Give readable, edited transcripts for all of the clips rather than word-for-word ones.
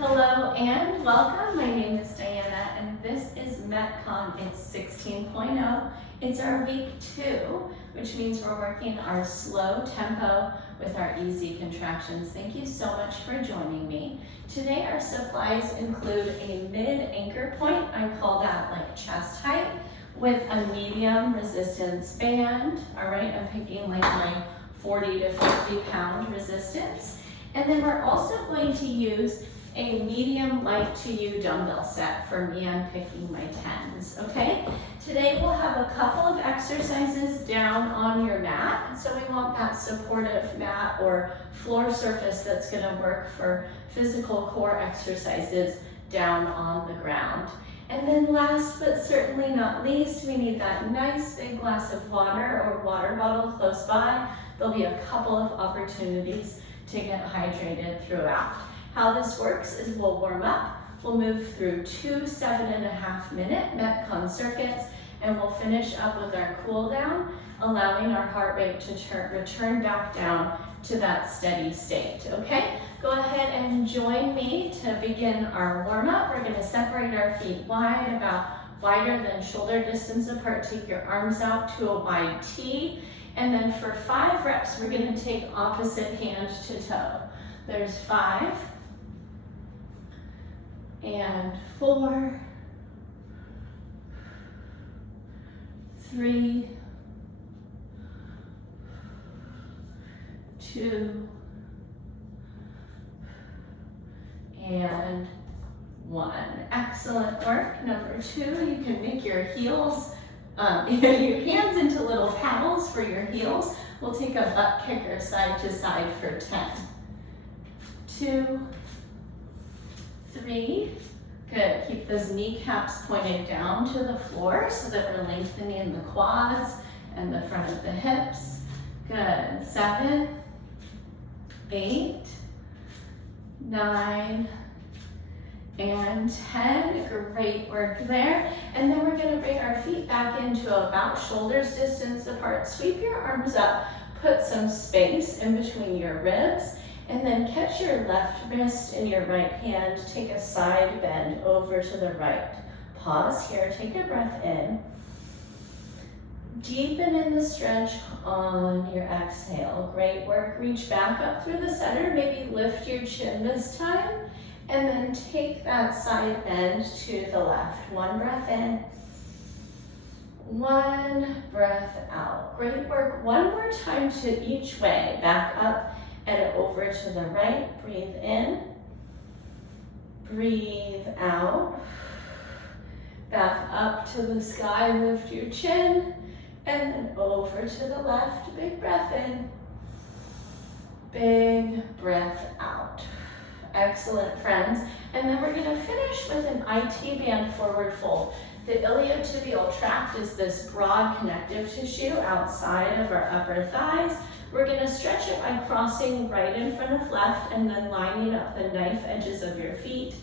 Hello and welcome. My name is Diana and this is MetCon. It's 16.0. It's our week 2, which means we're working our slow tempo with our easy contractions. Thank you so much for joining me. Today our supplies include a mid-anchor point, I call that like chest height, with a medium resistance band. All right, I'm picking like my 40 to 50 pound resistance. And then we're also going to use a medium light to you dumbbell set. For me, I'm picking my 10s, okay? Today we'll have a couple of exercises down on your mat. And so we want that supportive mat or floor surface that's gonna work for physical core exercises down on the ground. And then last but certainly not least, we need that nice big glass of water or water bottle close by. There'll be a couple of opportunities to get hydrated throughout. How this works is we'll warm up, we'll move through 2 7.5-minute MetCon circuits, and we'll finish up with our cool down, allowing our heart rate to return back down to that steady state, okay? Go ahead and join me to begin our warm up. We're gonna separate our feet wide, about wider than shoulder distance apart. Take your arms out to a wide T. And then for 5 reps, we're gonna take opposite hand to toe. There's 5, and 4, 3, 2, and 1. Excellent work. Number 2, you can make your heels, your hands into little paddles for your heels. We'll take a butt kicker side to side for 10. 2, 3, good. Keep those kneecaps pointed down to the floor so that we're lengthening the quads and the front of the hips. Good. 7, 8, 9, and 10. Great work there. And then we're going to bring our feet back into about shoulders distance apart. Sweep your arms up, put some space in between your ribs, and then catch your left wrist in your right hand. Take a side bend over to the right. Pause here, take a breath in. Deepen in the stretch on your exhale. Great work. Reach back up through the center. Maybe lift your chin this time. And then take that side bend to the left. 1 breath in. 1 breath out. Great work. One more time to each way. Back up and over to the right. Breathe in. Breathe out. Back up to the sky. Lift your chin. And then over to the left. Big breath in. Big breath out. Excellent, friends. And then we're going to finish with an IT band forward fold. The iliotibial tract is this broad connective tissue outside of our upper thighs. We're going to stretch it by crossing right in front of left and then lining up the knife edges of your feet.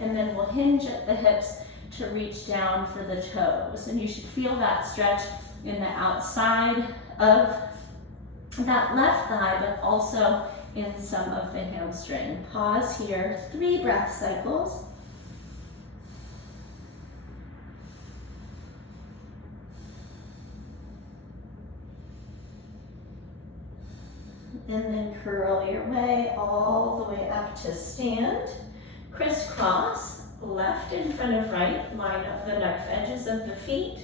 And then we'll hinge at the hips to reach down for the toes. And you should feel that stretch in the outside of that left thigh, but also in some of the hamstring. Pause here, 3 breath cycles. And then curl your way all the way up to stand. Crisscross, left in front of right, line up the knife edges of the feet.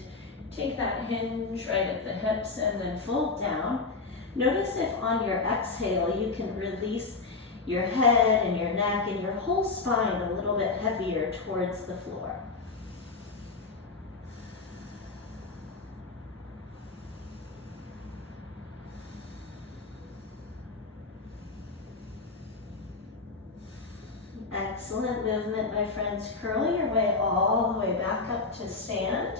Take that hinge right at the hips and then fold down. Notice if on your exhale you can release your head and your neck and your whole spine a little bit heavier towards the floor. Excellent movement, my friends. Curl your way all the way back up to stand.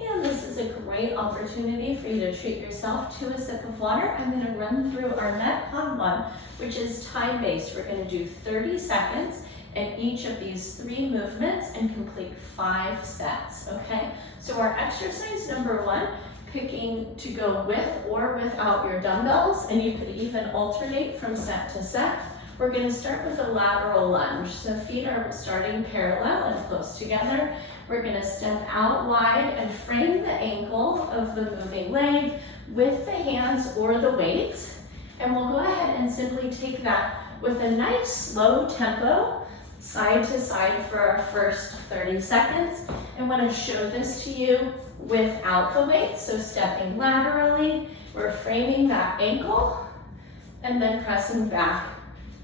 And this is a great opportunity for you to treat yourself to a sip of water. I'm going to run through our MetCon 1, which is time-based. We're going to do 30 seconds in each of these 3 movements and complete 5 sets, okay? So our exercise number 1, picking to go with or without your dumbbells, and you could even alternate from set to set. We're going to start with a lateral lunge. So feet are starting parallel and close together. We're going to step out wide and frame the ankle of the moving leg with the hands or the weights. And we'll go ahead and simply take that with a nice slow tempo, side to side for our first 30 seconds. I want to show this to you without the weights. So stepping laterally, we're framing that ankle and then pressing back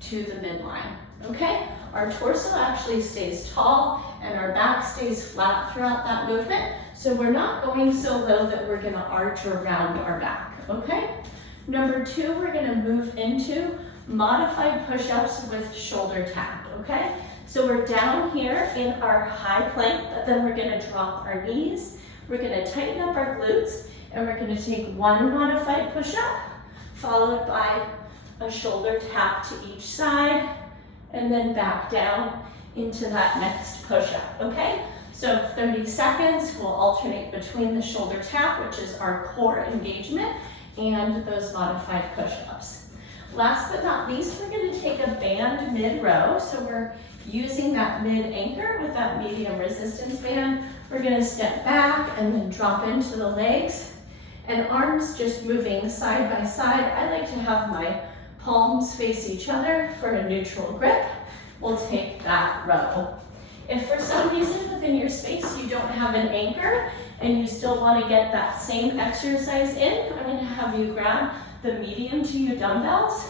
to the midline, okay? Our torso actually stays tall and our back stays flat throughout that movement. So we're not going so low that we're gonna arch around our back, okay? Number 2, we're gonna move into modified push-ups with shoulder tap, okay? So we're down here in our high plank, but then we're gonna drop our knees. We're gonna tighten up our glutes and we're gonna take one modified push-up followed by a shoulder tap to each side, and then back down into that next push-up, okay? So 30 seconds, we'll alternate between the shoulder tap, which is our core engagement, and those modified push-ups. Last but not least, we're gonna take a band mid-row. So we're using that mid-anchor with that medium resistance band. We're gonna step back and then drop into the legs, and arms just moving side by side. I like to have my palms face each other for a neutral grip. We'll take that row. If for some reason within your space you don't have an anchor and you still want to get that same exercise in, I'm going to have you grab the medium to you dumbbells,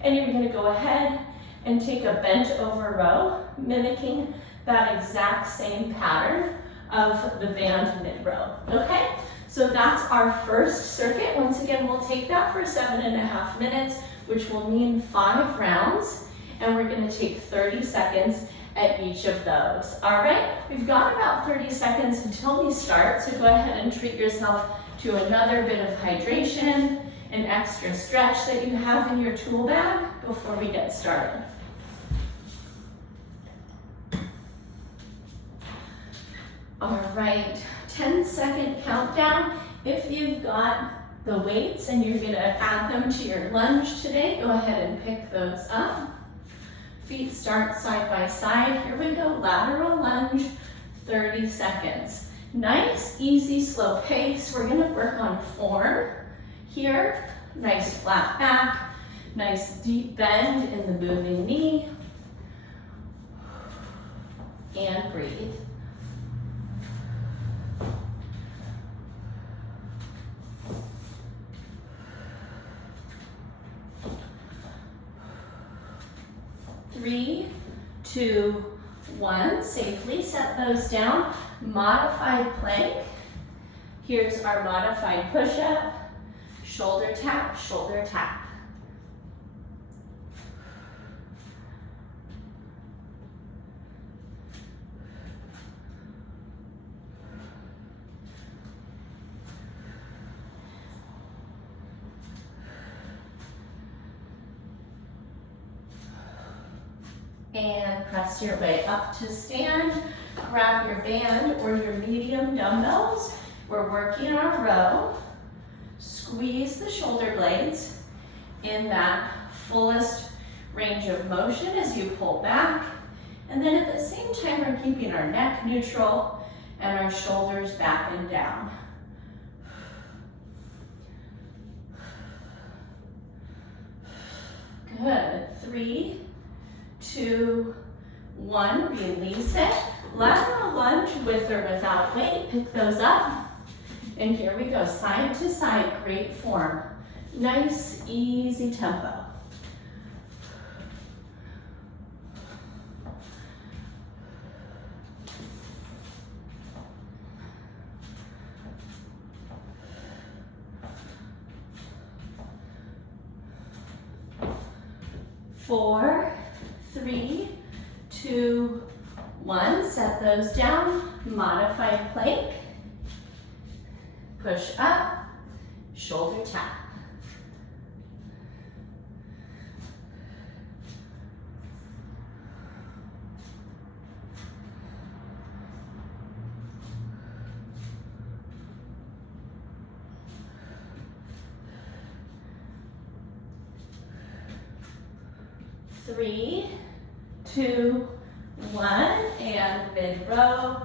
and you're going to go ahead and take a bent over row, mimicking that exact same pattern of the band mid-row, okay? So that's our first circuit. Once again, we'll take that for 7.5 minutes, which will mean 5 rounds, and we're gonna take 30 seconds at each of those. All right, we've got about 30 seconds until we start, so go ahead and treat yourself to another bit of hydration, an extra stretch that you have in your tool bag before we get started. All right, 10-second countdown. If you've got the weights and you're gonna add them to your lunge today, go ahead and pick those up. Feet start side by side. Here we go, lateral lunge, 30 seconds. Nice, easy, slow pace. We're gonna work on form here. Nice flat back, nice deep bend in the moving knee, and breathe. Three, 2, 1, safely set those down. Modified plank. Here's our modified push-up. Shoulder tap, shoulder tap. And press your way up to stand. Grab your band or your medium dumbbells. We're working our row. Squeeze the shoulder blades in that fullest range of motion as you pull back. And then at the same time, we're keeping our neck neutral and our shoulders back and down. Good. 3, 2, 1, release it. Lateral lunge with or without weight, pick those up. And here we go, side to side, great form. Nice, easy tempo. Four, 3, 2, 1, set those down, modified plank. Push up, shoulder tap. 3, 2, 1, and mid-row,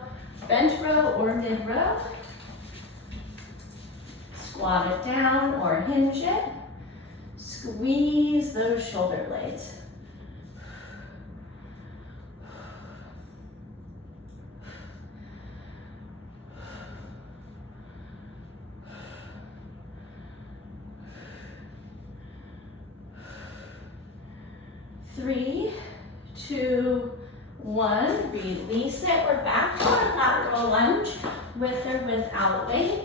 bent row or mid-row. Squat it down or hinge it. Squeeze those shoulder blades. Three, 2, 1, release it. We're back to our lateral lunge with or without weight.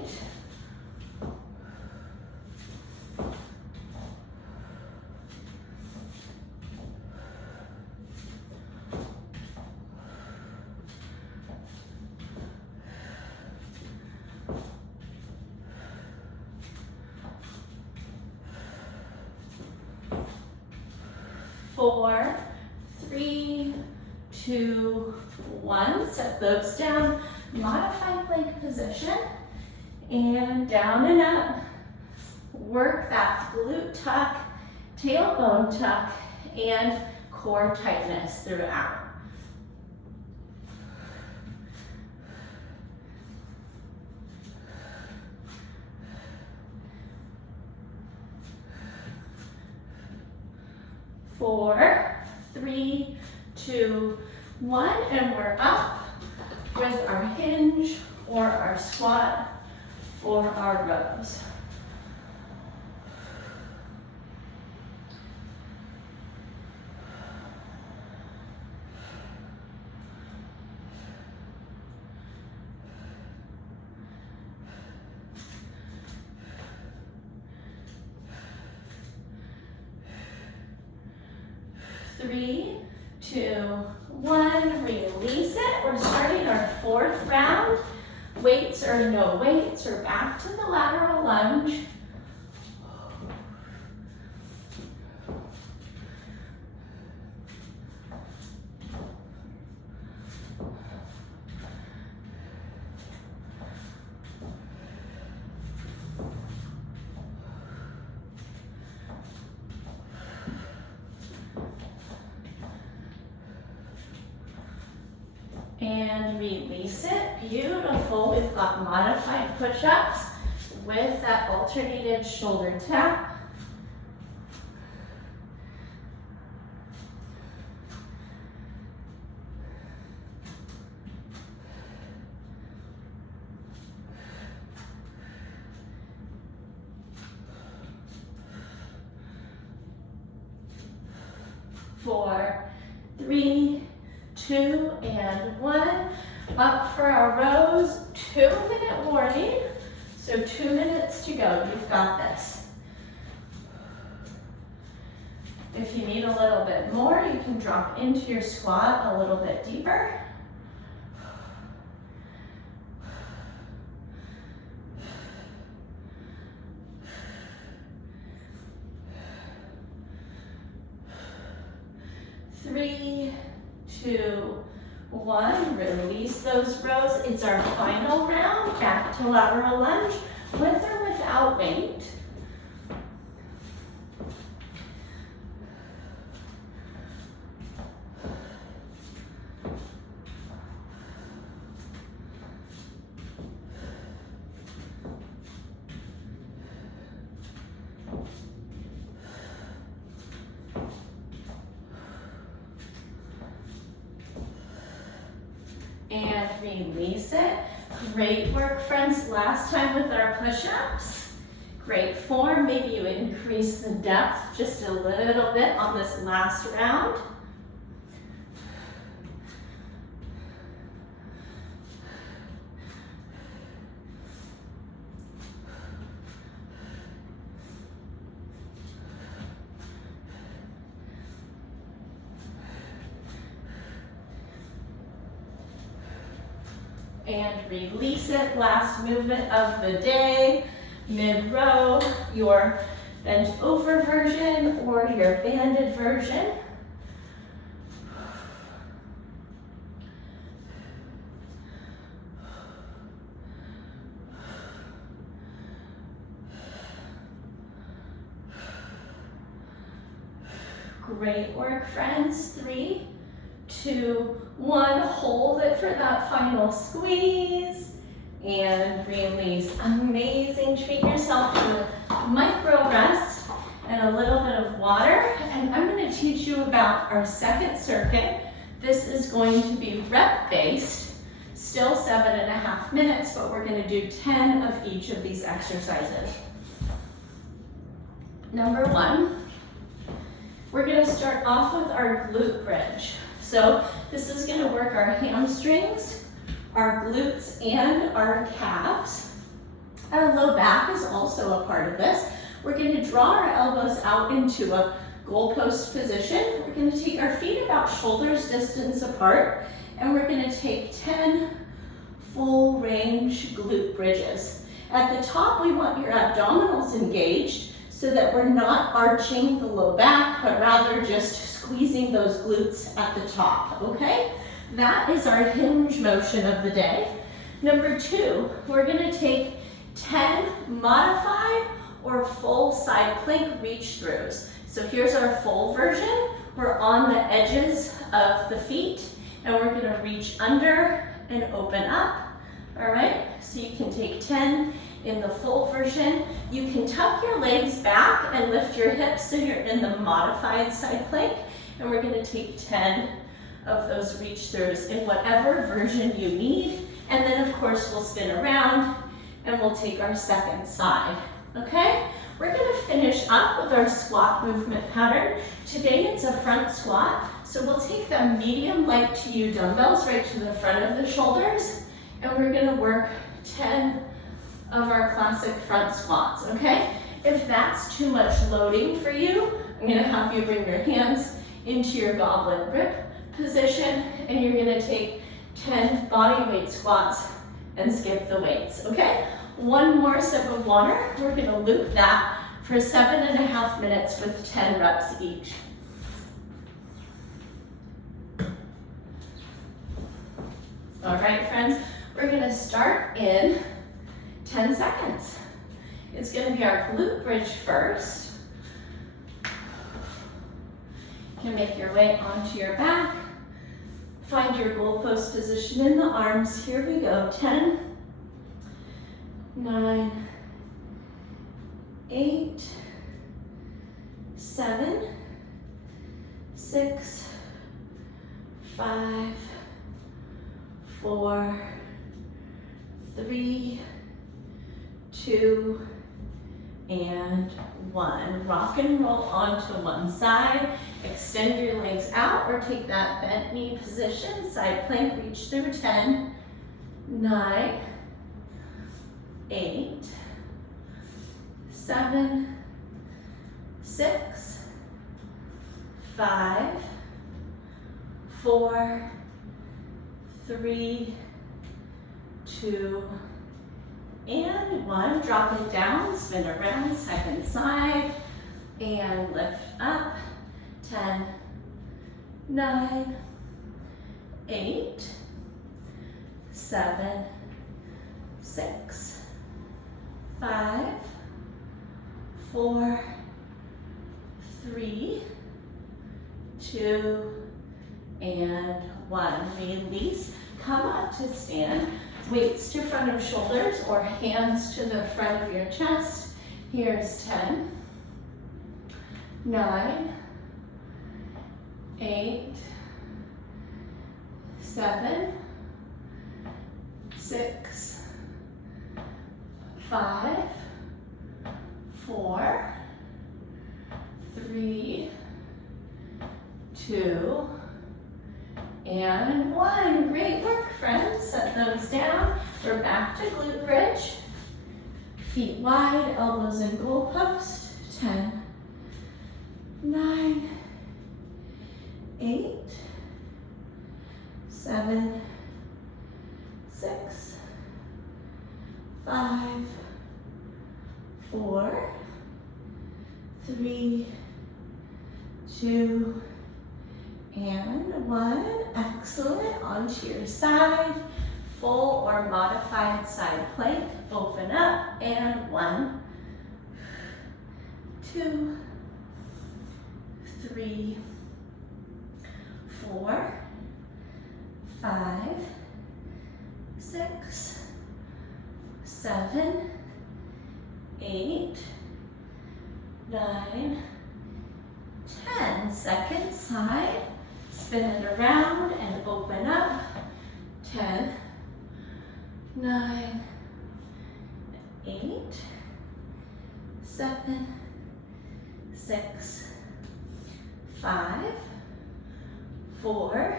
Four, 3, 2, 1. Set those down. Modified plank position. And down and up. Work that glute tuck, tailbone tuck, and core tightness throughout. Four, 3, 2, 1, and we're up with our hinge or our squat for our rows. Three, 2, 1, release it. We're starting our fourth round. Weights or no weights, we're back to the lateral lunge. And release it. Beautiful. We've got modified push-ups with that alternated shoulder tap. Four, 3, 2, and 1. Up for our rows, 2-minute warning. So 2 minutes to go. You've got this. If you need a little bit more, you can drop into your squat a little bit deeper. Three, 2, 1, release those rows. It's our final round, back to lateral lunge, with or without weight. And release it. Great work, friends. Last time with our push-ups. Great form. Maybe you increase the depth just a little bit on this last round. And release it. Last movement of the day, mid-row, your bent over version or your banded version. Great work, friends. 3, 2, 1. Hold it for that final squeeze. And release. Amazing. Treat yourself to a micro rest and a little bit of water. And I'm going to teach you about our second circuit. This is going to be rep-based, still 7.5 minutes, but we're going to do 10 of each of these exercises. Number 1, we're going to start off with our glute bridge. So this is going to work our hamstrings, our glutes, and our calves. Our low back is also a part of this. We're going to draw our elbows out into a goalpost position. We're going to take our feet about shoulders distance apart, and we're going to take 10 full range glute bridges. At the top, we want your abdominals engaged so that we're not arching the low back, but rather just squeezing those glutes at the top, okay? That is our hinge motion of the day. Number 2, we're going to take 10 modified or full side plank reach throughs. So here's our full version. We're on the edges of the feet, and we're going to reach under and open up. All right, so you can take 10 in the full version. You can tuck your legs back and lift your hips so you're in the modified side plank, and we're going to take 10 of those reach throughs in whatever version you need. And then of course we'll spin around and we'll take our second side, okay? We're going to finish up with our squat movement pattern. Today it's a front squat, so we'll take them medium light to you dumbbells right to the front of the shoulders, and we're going to work 10 of our classic front squats, okay? If that's too much loading for you, I'm going to have you bring your hands into your goblet grip position, and you're going to take 10 body weight squats and skip the weights, okay? One more sip of water. We're going to loop that for 7.5 minutes with 10 reps each. All right, friends, we're going to start in 10 seconds. It's going to be our glute bridge first. You can make your way onto your back. Find your goalpost position in the arms. Here we go. 10, 9, 8, 7, 6, 5, 4, 3, 2, and 1. Rock and roll onto one side. Extend your legs out or take that bent knee position. Side plank, reach through. 10, 9, 8, 7, 6, 5, 4, 3, 2, and 1. Drop it down, spin around, second side, and lift up. 10, 9, 8, 7, 6, 5, 4, 3, 2, and 1. Release. Come up to stand. Weights to front of shoulders or hands to the front of your chest. Here's 10, 9, 8, 7, 6, 5, 4, 3, 2, and 1. Great work, friends. Set those down. We're back to glute bridge. Feet wide, elbows in goalpost. 10, 9, 8, 7, 6, 5, 4, 3, 2, and 1. Excellent. Onto your side. Full or modified side plank. Open up. And 1, 2, 3, 4, 5, 6, 7, 8, 9, 10. Second side, spin it around and open up. 10, 9, 8, 7, 6, 5, 4,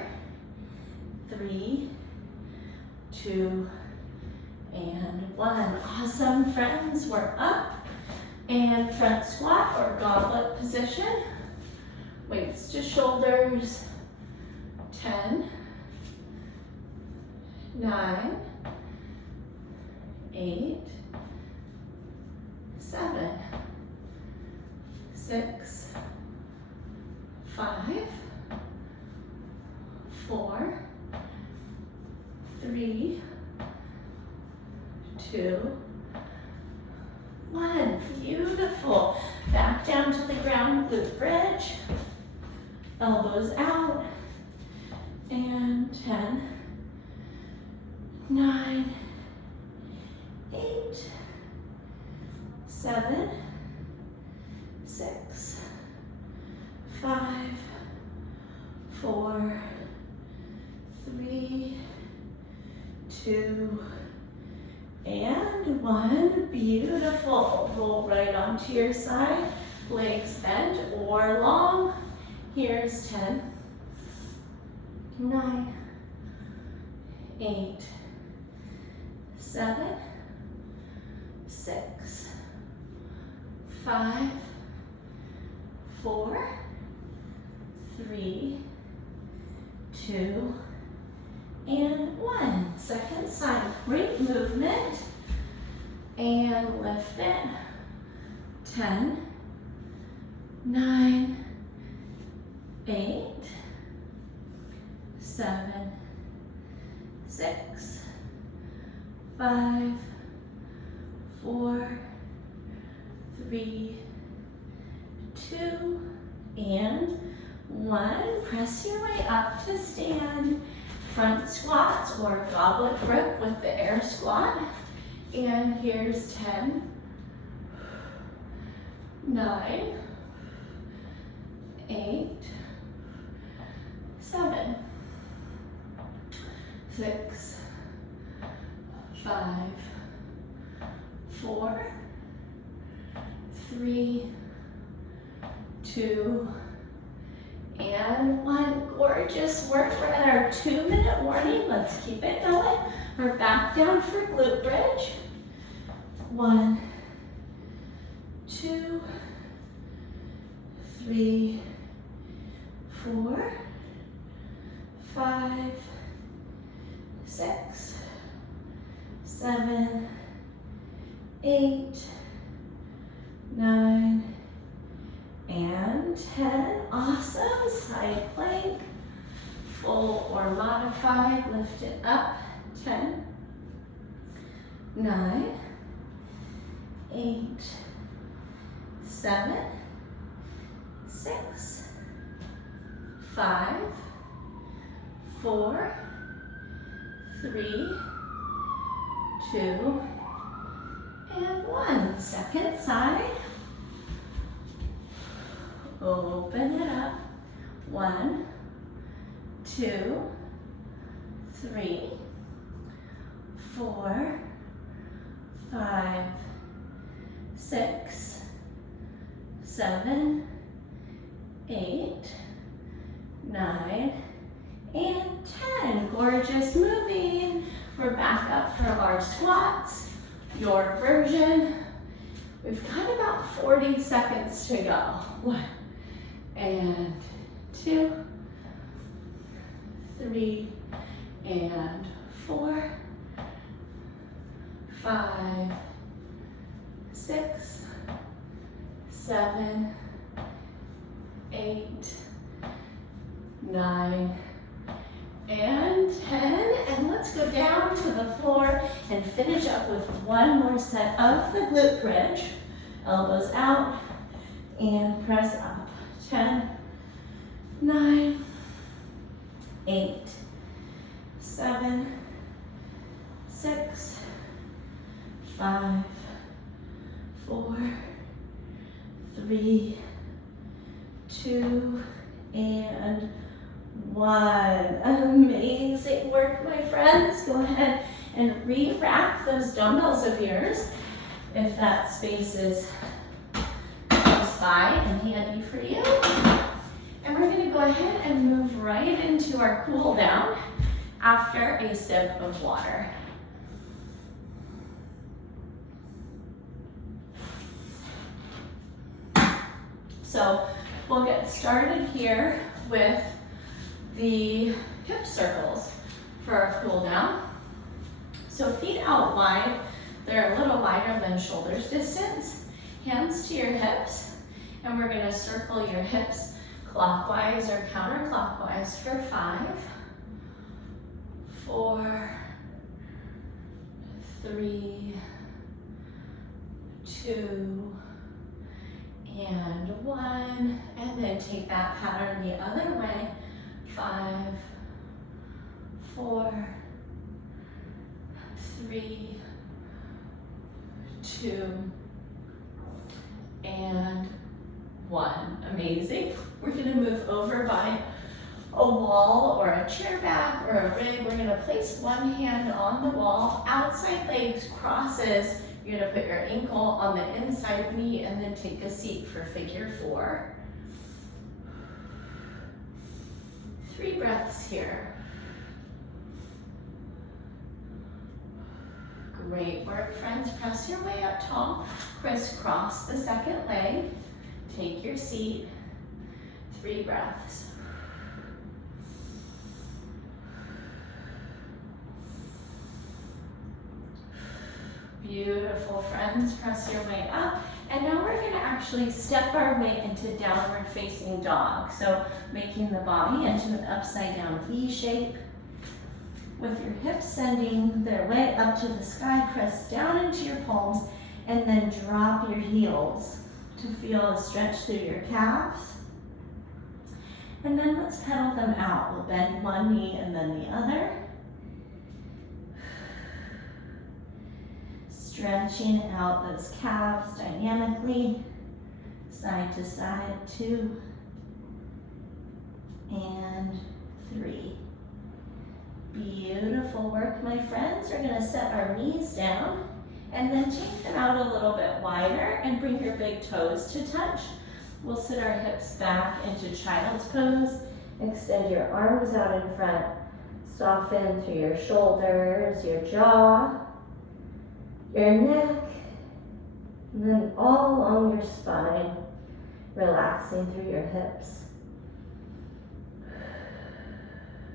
3, 2, and 1. Awesome, friends. We're up and front squat or goblet position. Weights to shoulders. 10, 9, 8, 7, 6, 5, 4, 3, 2, 1. Beautiful. Back down to the ground, glute bridge. Elbows out. And 10, 9, 8, 7, 6, 5, 4, 3, 2, and 1. Beautiful. Roll right onto your side. Legs bent or long. Here's 10, 9, 8, 7, 6, 5, 4, 3, 2, and 1. Second side. Great movement. And lift it. 10, 9, 8, 7, 6, 5, 4, 3, 2, and 1. Press your way up to stand. Front squats or goblet grip with the air squat. And here's 10, 9, 8, 7, 6, 5, 4, 3, 2, and 1. Gorgeous work. We're at our 2-minute warning. Let's keep it going. We're back down for glute bridge. 1, 2, 3, 4, 5, 6, 7, 8, 9, and 10. Awesome. Side plank, full or modified. Lift it up. 10, 9, 8, 7, 6, 5, 4, 3, 2, and 1. Second side. Open it up. 1, 2, 3, 4, 5, 6, 7, 8, 9, and 10. Gorgeous moving. We're back up for our squats, your version. We've got about 40 seconds to go. 1, and 2, 3, and 4, 5, 6, 7, 8, 9, and 10. And let's go down to the floor and finish up with one more set of the glute bridge. Elbows out and press up. 10, 9, 8, 7, 6, 5, 4, 3, 2, and 1. Amazing work, my friends. Go ahead and re-rack those dumbbells of yours if that space is close by and handy for you. And we're going to go ahead and move right into our cool down after a sip of water. So we'll get started here with the hip circles for our cool down. So feet out wide, they're a little wider than shoulders distance. Hands to your hips, and we're gonna circle your hips clockwise or counterclockwise for 5, 4, 3, 2, and 1, and then take that pattern the other way. 5, 4, 3, 2, and 1. Amazing. We're gonna move over by a wall or a chair back or a rig. We're gonna place one hand on the wall, outside legs crosses. You're gonna put your ankle on the inside knee and then take a seat for figure 4. 3 breaths here. Great work, friends. Press your way up tall. Crisscross the second leg. Take your seat. 3 breaths. Beautiful, friends. Press your way up. And now we're going to actually step our way into downward facing dog. So making the body into an upside down V shape. With your hips sending their way up to the sky, press down into your palms and then drop your heels to feel a stretch through your calves. And then let's pedal them out. We'll bend one knee and then the other. Stretching out those calves dynamically, side to side, 2 and 3. Beautiful work, my friends. We're gonna set our knees down and then take them out a little bit wider and bring your big toes to touch. We'll sit our hips back into child's pose. Extend your arms out in front. Soften through your shoulders, your jaw, your neck, and then all along your spine, relaxing through your hips.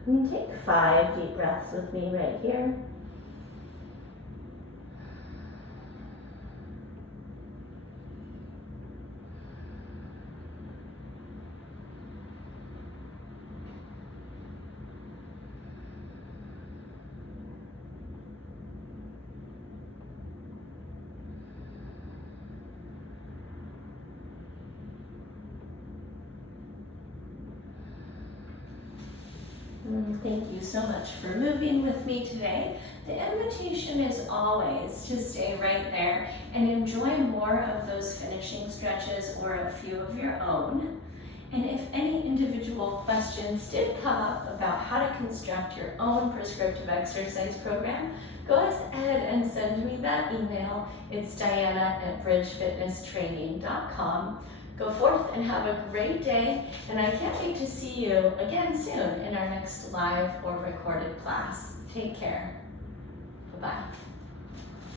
And take 5 deep breaths with me right here. Thank you so much for moving with me today. The invitation is always to stay right there and enjoy more of those finishing stretches or a few of your own. And if any individual questions did come up about how to construct your own prescriptive exercise program, go ahead and send me that email. It's diana@bridgefitnesstraining.com. Go forth and have a great day, and I can't wait to see you again soon in our next live or recorded class. Take care. Bye-bye.